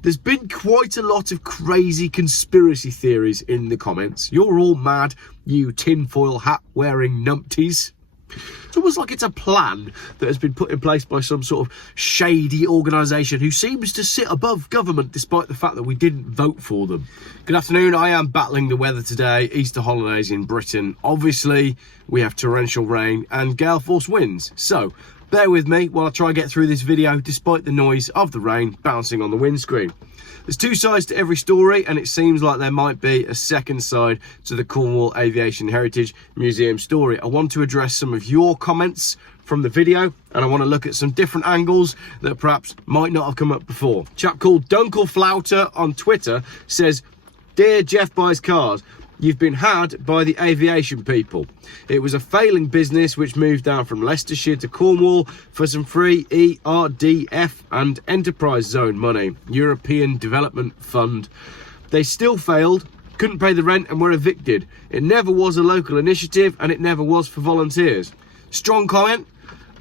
There's been quite a lot of crazy conspiracy theories in the comments. You're all mad, you tinfoil hat wearing numpties. It's almost like it's a plan that has been put in place by some sort of shady organisation who seems to sit above government despite the fact that we didn't vote for them. Good afternoon, I am battling the weather today. Easter holidays in Britain. Obviously, we have torrential rain and gale force winds. So, bear with me while I try and get through this video despite the noise of the rain bouncing on the windscreen. There's two sides to every story, and it seems like there might be a second side to the Cornwall Aviation Heritage Museum story. I want to address some of your comments from the video, and I want to look at some different angles that perhaps might not have come up before. A chap called Dunkel Flouter on Twitter says, "Dear Geoff Buys Cars, you've been had by the aviation people. It was a failing business which moved down from Leicestershire to Cornwall for some free ERDF and Enterprise Zone money, European Development Fund. They still failed, couldn't pay the rent and were evicted. It never was a local initiative and it never was for volunteers." Strong comment.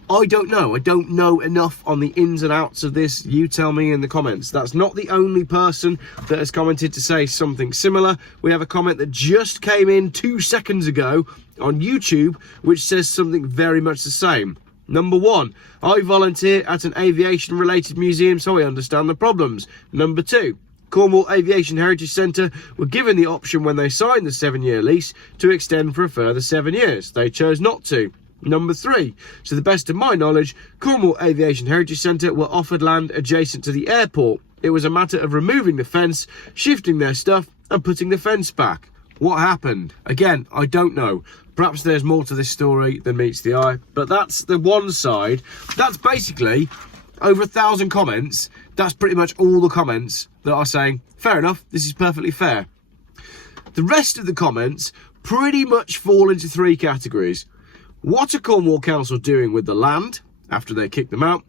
I don't know. I don't know enough on the ins and outs of this. You tell me in the comments. That's not the only person that has commented to say something similar. We have a comment that just came in 2 seconds ago on YouTube, which says something very much the same. Number one, I volunteer at an aviation related museum, so I understand the problems. Number two, Cornwall Aviation Heritage Centre were given the option when they signed the 7-year lease to extend for a further 7 years. They chose not to. Number three, to the best of my knowledge, Cornwall Aviation Heritage Centre were offered land adjacent to the airport. It was a matter of removing the fence, shifting their stuff and putting the fence back. What happened? Again, I don't know. Perhaps there's more to this story than meets the eye, but that's the one side. That's basically over 1,000 comments. That's pretty much all the comments that are saying, fair enough, this is perfectly fair. The rest of the comments pretty much fall into three categories. What are Cornwall Council doing with the land after they kick them out?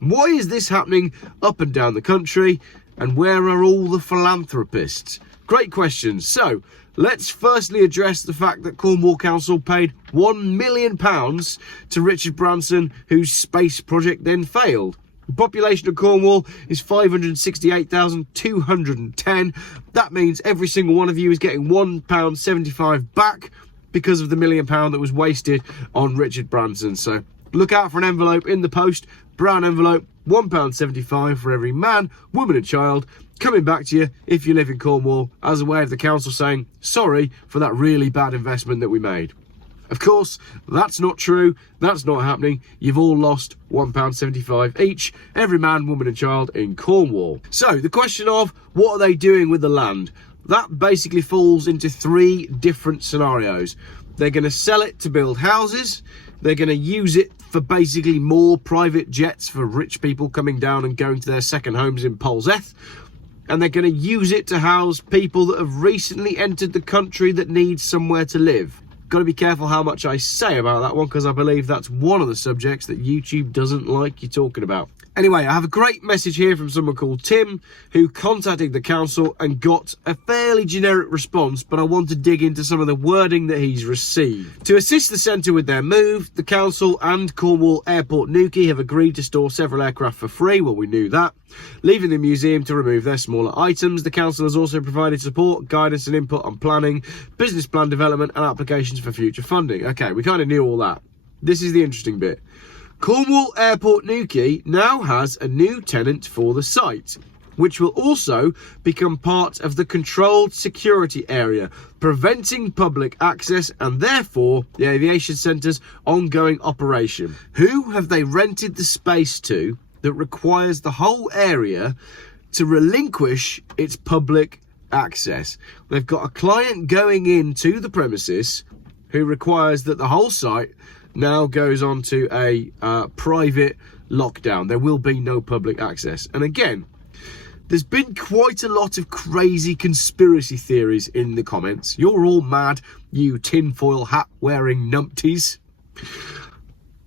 Why is this happening up and down the country? And where are all the philanthropists? Great questions. So let's firstly address the fact that Cornwall Council paid £1 million to Richard Branson, whose space project then failed. The population of Cornwall is 568,210. That means every single one of you is getting £1.75 back because of the £1 million that was wasted on Richard Branson. So look out for an envelope in the post, brown envelope, £1.75 for every man, woman and child coming back to you if you live in Cornwall, as a way of the council saying sorry for that really bad investment that we made. Of course, that's not true. That's not happening. You've all lost £1.75 each, every man, woman and child in Cornwall. So the question of what are they doing with the land? That basically falls into three different scenarios. They're going to sell it to build houses. They're going to use it for basically more private jets for rich people coming down and going to their second homes in Polseth. And they're going to use it to house people that have recently entered the country that need somewhere to live. Got to be careful how much I say about that one, because I believe that's one of the subjects that YouTube doesn't like you talking about. Anyway, I have a great message here from someone called Tim, who contacted the council and got a fairly generic response, but I want to dig into some of the wording that he's received. To assist the centre with their move, the council and Cornwall Airport Newquay have agreed to store several aircraft for free. Well, we knew that. Leaving the museum to remove their smaller items. The council has also provided support, guidance and input on planning, business plan development and applications for future funding. Okay, we kind of knew all that. This is the interesting bit. Cornwall Airport Newquay now has a new tenant for the site, which will also become part of the controlled security area, preventing public access and therefore the aviation centre's ongoing operation. Who have they rented the space to that requires the whole area to relinquish its public access? They've got a client going into the premises who requires that the whole site now goes on to a private lockdown. There will be no public access. And again, there's been quite a lot of crazy conspiracy theories in the comments. You're all mad, you tinfoil hat wearing numpties.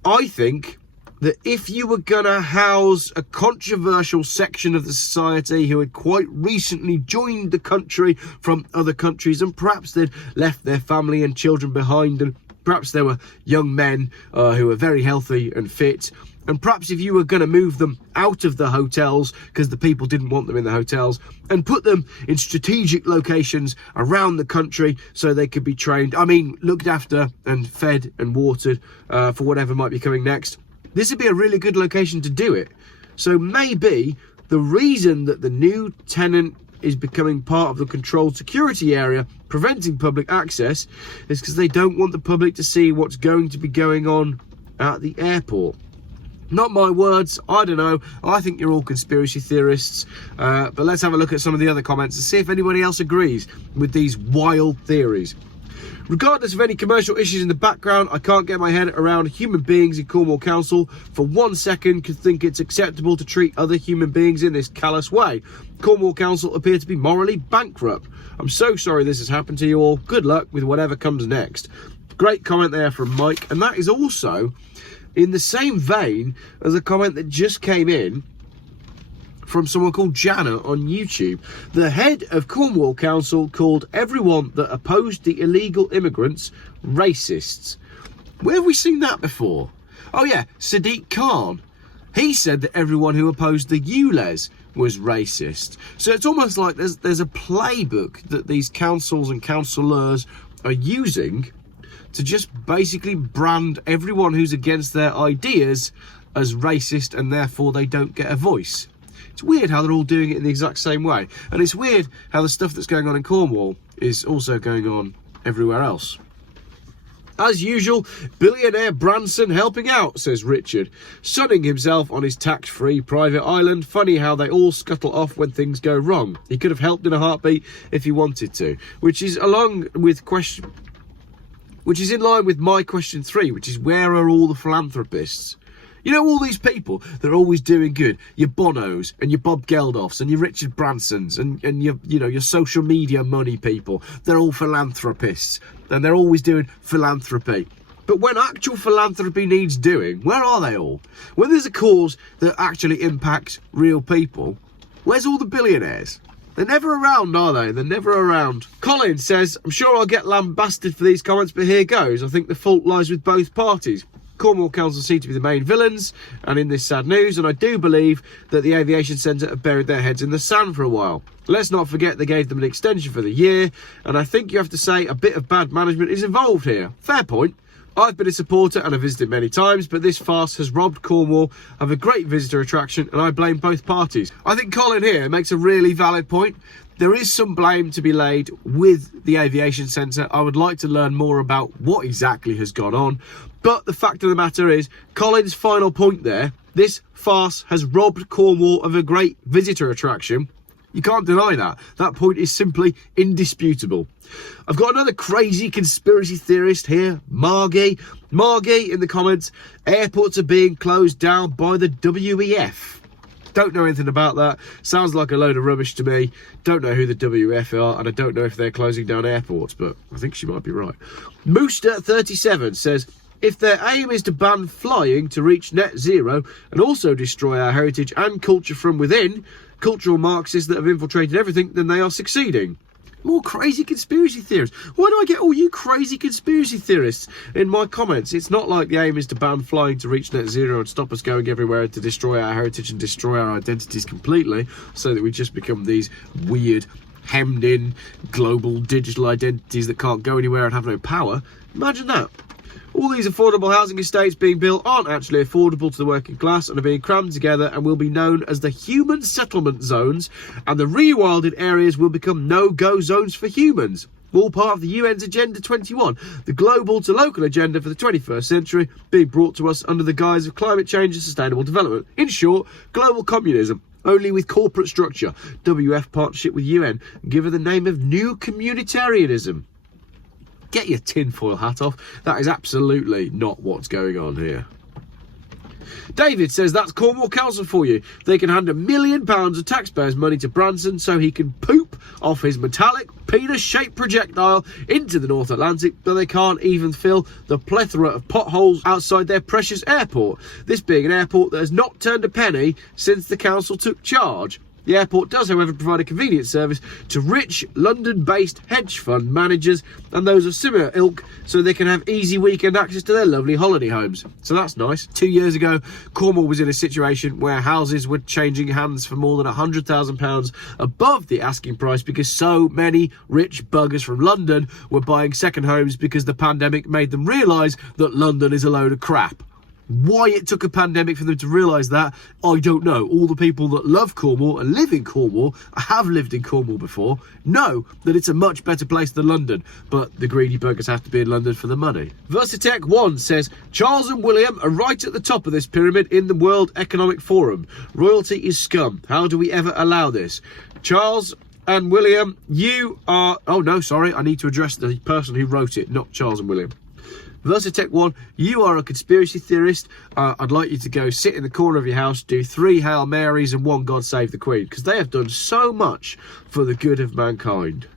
I think that if you were gonna house a controversial section of the society who had quite recently joined the country from other countries, and perhaps they'd left their family and children behind and Perhaps there were young men who were very healthy and fit. And perhaps if you were going to move them out of the hotels because the people didn't want them in the hotels and put them in strategic locations around the country so they could be trained, looked after and fed and watered for whatever might be coming next, this would be a really good location to do it. So maybe the reason that the new tenant is becoming part of the controlled security area, preventing public access, is because they don't want the public to see what's going to be going on at the airport. Not my words, I don't know. I think you're all conspiracy theorists. But let's have a look at some of the other comments and see if anybody else agrees with these wild theories. Regardless of any commercial issues in the background, I can't get my head around human beings in Cornwall Council for 1 second could think it's acceptable to treat other human beings in this callous way. Cornwall Council appear to be morally bankrupt. I'm so sorry this has happened to you all. Good luck with whatever comes next. Great comment there from Mike, and that is also in the same vein as a comment that just came in from someone called Jana on YouTube. The head of Cornwall Council called everyone that opposed the illegal immigrants racists. Where have we seen that before? Oh yeah, Sadiq Khan. He said that everyone who opposed the ULEZ was racist. So it's almost like there's a playbook that these councils and councillors are using to just basically brand everyone who's against their ideas as racist, and therefore they don't get a voice. It's weird how they're all doing it in the exact same way. And it's weird how the stuff that's going on in Cornwall is also going on everywhere else. As usual, billionaire Branson helping out, says Richard, sunning himself on his tax-free private island. Funny how they all scuttle off when things go wrong. He could have helped in a heartbeat if he wanted to, which is in line with my question 3, which is where are all the philanthropists? You know, all these people that are always doing good, your Bonos and your Bob Geldofs and your Richard Bransons and your social media money people, they're all philanthropists and they're always doing philanthropy. But when actual philanthropy needs doing, where are they all? When there's a cause that actually impacts real people, where's all the billionaires? They're never around, are they? They're never around. Colin says, I'm sure I'll get lambasted for these comments, but here goes. I think the fault lies with both parties. Cornwall Council seem to be the main villains and in this sad news, and I do believe that the Aviation Centre have buried their heads in the sand for a while. Let's not forget they gave them an extension for the year, and I think you have to say a bit of bad management is involved here. Fair point. I've been a supporter and I've visited many times, but this farce has robbed Cornwall of a great visitor attraction, and I blame both parties. I think Colin here makes a really valid point. There is some blame to be laid with the Aviation Centre. I would like to learn more about what exactly has gone on. But the fact of the matter is, Colin's final point there, this farce has robbed Cornwall of a great visitor attraction. You can't deny that. That point is simply indisputable. I've got another crazy conspiracy theorist here, Margie. Margie in the comments, airports are being closed down by the WEF. Don't know anything about that. Sounds like a load of rubbish to me. Don't know who the WEF are, and I don't know if they're closing down airports, but I think she might be right. Mooster37 says, if their aim is to ban flying to reach net zero and also destroy our heritage and culture from within, cultural Marxists that have infiltrated everything, then they are succeeding. More crazy conspiracy theories. Why do I get all you crazy conspiracy theorists in my comments? It's not like the aim is to ban flying to reach net zero and stop us going everywhere, to destroy our heritage and destroy our identities completely, so that we just become these weird, hemmed in, global digital identities that can't go anywhere and have no power. Imagine that. All these affordable housing estates being built aren't actually affordable to the working class and are being crammed together and will be known as the human settlement zones, and the rewilded areas will become no-go zones for humans. All part of the UN's Agenda 21, the global to local agenda for the 21st century, being brought to us under the guise of climate change and sustainable development. In short, global communism, only with corporate structure. WF partnership with UN, give her the name of New Communitarianism. Get your tinfoil hat off. That is absolutely not what's going on here. David says that's Cornwall Council for you. They can hand £1 million of taxpayers' money to Branson so he can poop off his metallic penis-shaped projectile into the North Atlantic, but they can't even fill the plethora of potholes outside their precious airport. This being an airport that has not turned a penny since the council took charge. The airport does, however, provide a convenient service to rich London-based hedge fund managers and those of similar ilk, so they can have easy weekend access to their lovely holiday homes. So that's nice. 2 years ago, Cornwall was in a situation where houses were changing hands for more than £100,000 above the asking price because so many rich buggers from London were buying second homes because the pandemic made them realise that London is a load of crap. Why it took a pandemic for them to realise that, I don't know. All the people that love Cornwall and live in Cornwall, have lived in Cornwall before, know that it's a much better place than London, but the greedy buggers have to be in London for the money. Versatech 1 says, Charles and William are right at the top of this pyramid in the World Economic Forum. Royalty is scum. How do we ever allow this? Charles and William, you are... Oh, no, sorry. I need to address the person who wrote it, not Charles and William. Versatech 1, you are a conspiracy theorist. I'd like you to go sit in the corner of your house, do 3 Hail Marys and 1 God Save the Queen, because they have done so much for the good of mankind.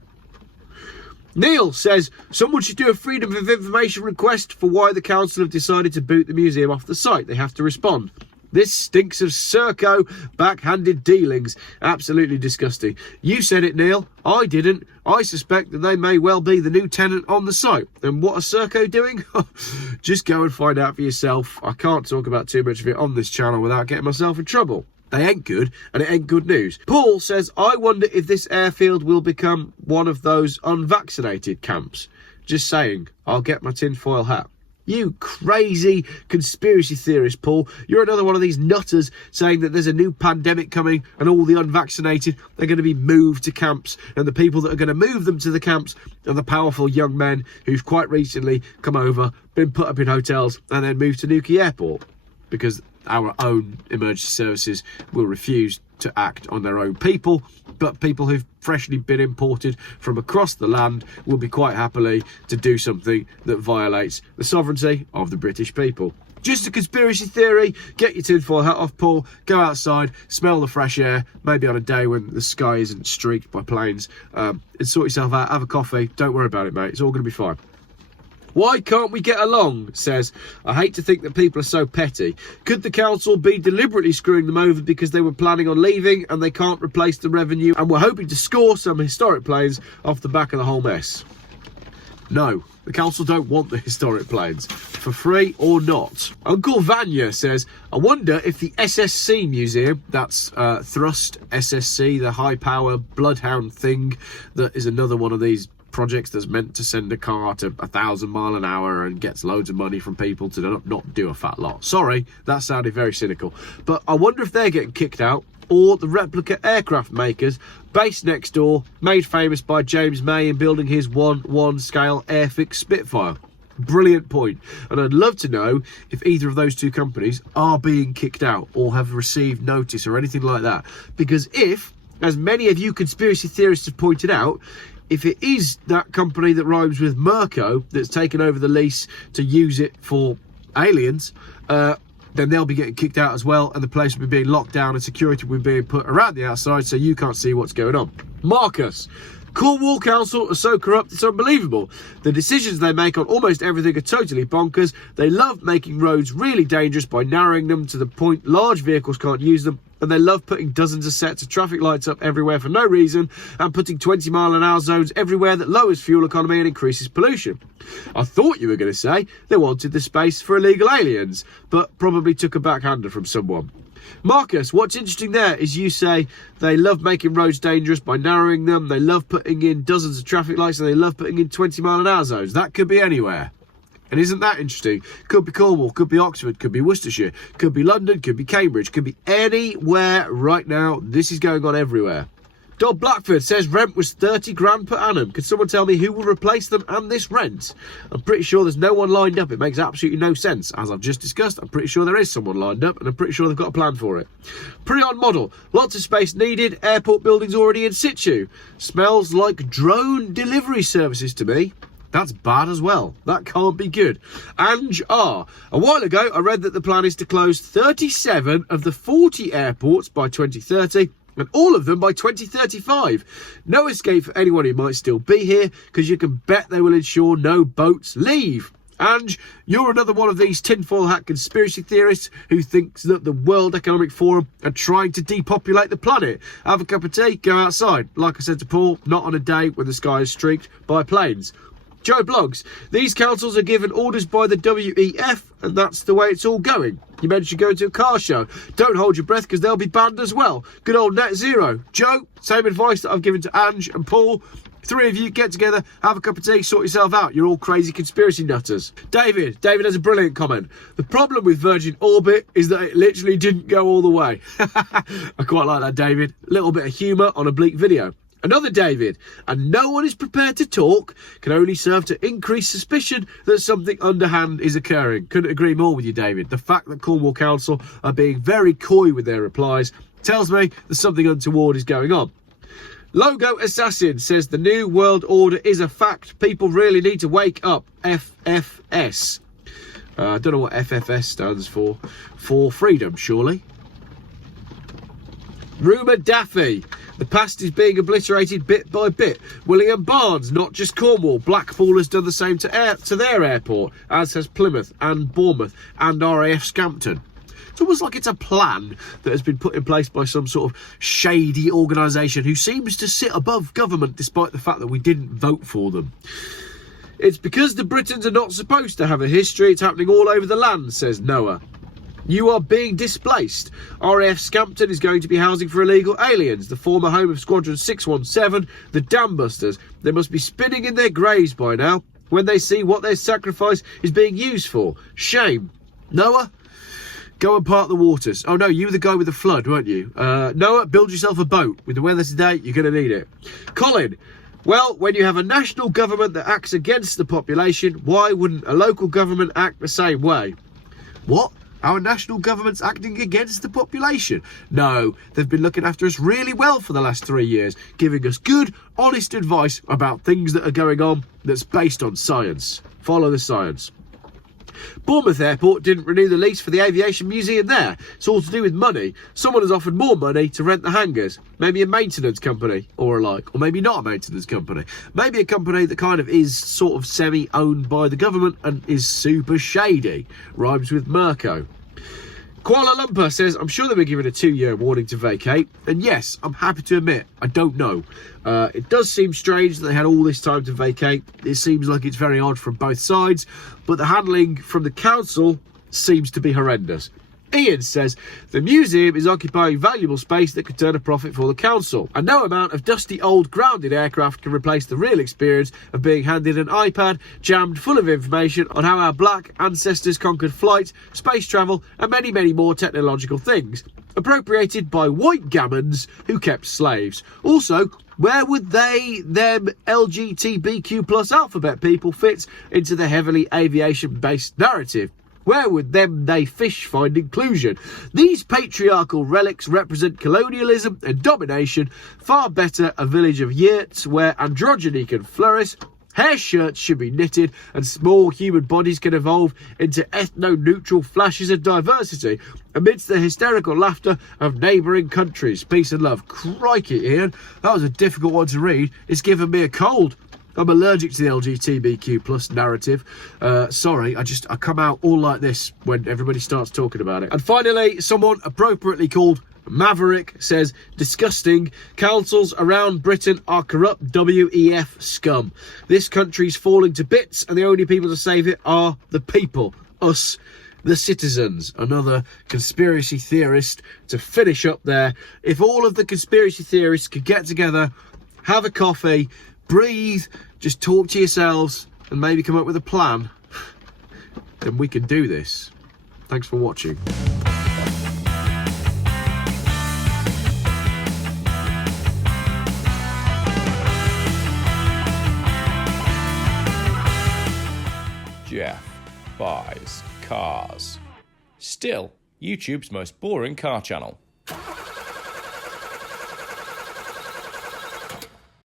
Neil says, someone should do a freedom of information request for why the council have decided to boot the museum off the site. They have to respond. This stinks of Serco backhanded dealings. Absolutely disgusting. You said it, Neil. I didn't. I suspect that they may well be the new tenant on the site. And what are Serco doing? Just go and find out for yourself. I can't talk about too much of it on this channel without getting myself in trouble. They ain't good, and it ain't good news. Paul says, I wonder if this airfield will become one of those unvaccinated camps. Just saying. I'll get my tinfoil hat. You crazy conspiracy theorist, Paul. You're another one of these nutters saying that there's a new pandemic coming and all the unvaccinated are going to be moved to camps, and the people that are going to move them to the camps are the powerful young men who've quite recently come over, been put up in hotels and then moved to Newquay Airport because our own emergency services will refuse to act on their own people, but people who've freshly been imported from across the land will be quite happily to do something that violates the sovereignty of the British people. Just a conspiracy theory. Get your tinfoil hat off, Paul. Go outside, smell the fresh air, maybe on a day when the sky isn't streaked by planes, and sort yourself out. Have a coffee. Don't worry about it, mate. It's all going to be fine. Why can't we get along? Says, I hate to think that people are so petty. Could the council be deliberately screwing them over because they were planning on leaving and they can't replace the revenue and were hoping to score some historic planes off the back of the whole mess? No, the council don't want the historic planes, for free or not. Uncle Vanya says, I wonder if the SSC museum, that's Thrust SSC, the high power bloodhound thing that is another one of these projects that's meant to send a car to 1,000 miles an hour and gets loads of money from people to not do a fat lot. Sorry, that sounded very cynical. But I wonder if they're getting kicked out, or the replica aircraft makers based next door, made famous by James May in building his 1/1 scale Airfix Spitfire. Brilliant point. And I'd love to know if either of those two companies are being kicked out or have received notice or anything like that. Because if, as many of you conspiracy theorists have pointed out, if it is that company that rhymes with Mirko that's taken over the lease to use it for aliens, then they'll be getting kicked out as well, and the place will be being locked down and security will be being put around the outside so you can't see what's going on. Marcus, Cornwall Council are so corrupt it's unbelievable. The decisions they make on almost everything are totally bonkers. They love making roads really dangerous by narrowing them to the point large vehicles can't use them, and they love putting dozens of sets of traffic lights up everywhere for no reason and putting 20-mile-an-hour zones everywhere that lowers fuel economy and increases pollution. I thought you were going to say they wanted the space for illegal aliens, but probably took a backhander from someone. Marcus, what's interesting there is you say they love making roads dangerous by narrowing them, they love putting in dozens of traffic lights, and they love putting in 20-mile-an-hour zones. That could be anywhere. And isn't that interesting? Could be Cornwall, could be Oxford, could be Worcestershire, could be London, could be Cambridge, could be anywhere right now. This is going on everywhere. Dodd Blackford says rent was 30 grand per annum. Could someone tell me who will replace them and this rent? I'm pretty sure there's no one lined up. It makes absolutely no sense. As I've just discussed, I'm pretty sure there is someone lined up and I'm pretty sure they've got a plan for it. Prion model. Lots of space needed. Airport buildings already in situ. Smells like drone delivery services to me. That's bad as well. That can't be good. Ange R. A while ago, I read that the plan is to close 37 of the 40 airports by 2030 and all of them by 2035. No escape for anyone who might still be here, because you can bet they will ensure no boats leave. And you're another one of these tinfoil hat conspiracy theorists who thinks that the World Economic Forum are trying to depopulate the planet. Have a cup of tea, go outside. Like I said to Paul, not on a day when the sky is streaked by planes. Joe Blogs, these councils are given orders by the WEF, and that's the way it's all going. You mentioned going to a car show. Don't hold your breath because they'll be banned as well. Good old net zero. Joe, same advice that I've given to Ange and Paul. 3 of you get together, have a cup of tea, sort yourself out. You're all crazy conspiracy nutters. David has a brilliant comment. The problem with Virgin Orbit is that it literally didn't go all the way. I quite like that, David. A little bit of humour on a bleak video. Another David, and no one is prepared to talk, can only serve to increase suspicion that something underhand is occurring. Couldn't agree more with you, David. The fact that Cornwall Council are being very coy with their replies tells me that something untoward is going on. Logo Assassin says the New World Order is a fact. People really need to wake up. FFS. I don't know what FFS stands for. For freedom, surely. Rumour Daffy. The past is being obliterated bit by bit. William Barnes, not just Cornwall. Blackpool has done the same to their airport, as has Plymouth and Bournemouth and RAF Scampton. It's almost like it's a plan that has been put in place by some sort of shady organisation who seems to sit above government despite the fact that we didn't vote for them. It's because the Britons are not supposed to have a history. It's happening all over the land, says Noah. You are being displaced. RAF Scampton is going to be housing for illegal aliens, the former home of Squadron 617, the Dam Busters. They must be spinning in their graves by now when they see what their sacrifice is being used for. Shame. Noah, go and part the waters. Oh no, you were the guy with the flood, weren't you? Noah, build yourself a boat. With the weather today, you're going to need it. Colin, well, when you have a national government that acts against the population, why wouldn't a local government act the same way? What? Our national government's acting against the population? No, they've been looking after us really well for the last 3 years, giving us good, honest advice about things that are going on that's based on science. Follow the science. Bournemouth Airport didn't renew the lease for the aviation museum there. It's all to do with money. Someone has offered more money to rent the hangars. Maybe a maintenance company or alike, or maybe not a maintenance company. Maybe a company that kind of is sort of semi-owned by the government and is super shady. Rhymes with Mirko. Kuala Lumpur says, I'm sure they were given a 2-year warning to vacate. And yes, I'm happy to admit, I don't know. It does seem strange that they had all this time to vacate. It seems like it's very odd from both sides. But the handling from the council seems to be horrendous. Ian says, the museum is occupying valuable space that could turn a profit for the council. And no amount of dusty old grounded aircraft can replace the real experience of being handed an iPad jammed full of information on how our black ancestors conquered flight, space travel and many, many more technological things. Appropriated by white gammons who kept slaves. Also, where would them LGBTQ plus alphabet people fit into the heavily aviation-based narrative? Where would they fish find inclusion? These patriarchal relics represent colonialism and domination. Far better a village of yurts where androgyny can flourish. Hair shirts should be knitted and small human bodies can evolve into ethno-neutral flashes of diversity amidst the hysterical laughter of neighbouring countries. Peace and love. Crikey, Ian. That was a difficult one to read. It's given me a cold. I'm allergic to the LGBTQ plus narrative. Sorry, I come out all like this when everybody starts talking about it. And finally, someone appropriately called Maverick says, disgusting. Councils around Britain are corrupt WEF scum. This country's falling to bits and the only people to save it are the people. Us, the citizens. Another conspiracy theorist to finish up there. If all of the conspiracy theorists could get together, have a coffee, breathe, just talk to yourselves and maybe come up with a plan, then we can do this. Thanks for watching. Geoff buys cars. Still, YouTube's most boring car channel.